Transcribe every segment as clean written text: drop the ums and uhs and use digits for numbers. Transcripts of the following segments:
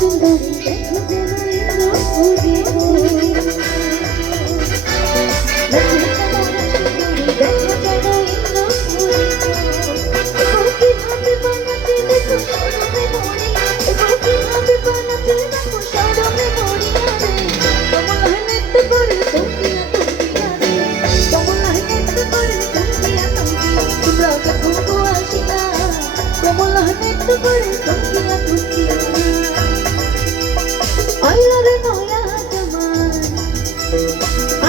সুন্দরী দেখো যেন ইন্দ্রপুরী দেখো যেন ইন্দ্রপুরী কিভাবে বানাতে দেখো সরমে মরি কিভাবে বানাতে দেখো সরমে মরি কমলা নৃত্য করে তুমিয়া তুমিয়া কমলা নৃত্য করে তুমিয়া তুমিয়া তোমরা দেখো আসিয়া কমলা নৃত্য করে তুমিয়া তুমিয়া I love it, Noya Jaman.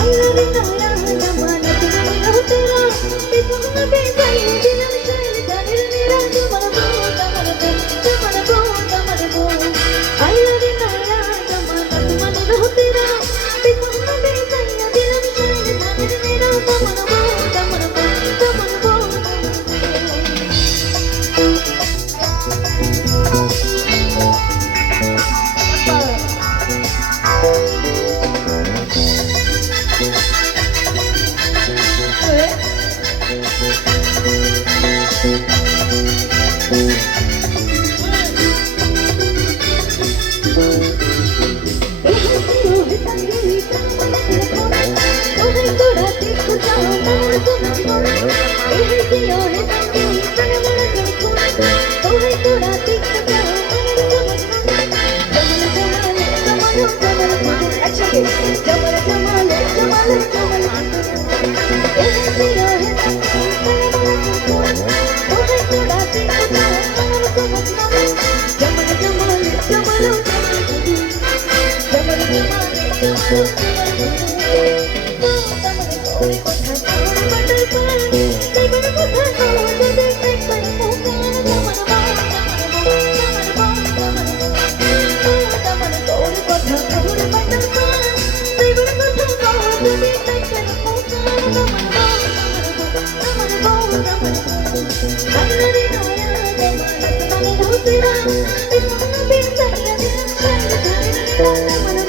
I love it, Noya Jaman. तुम्हें हो तेरा, इतना बेजाय दिल में शायद जाने मेरा जमन बो, जमन बो. I love it, Noya Jaman. तुम्हें हो तेरा, इतना बेजाय दिल में शायद जाने मेरा जमन बो, जमन बो. I'm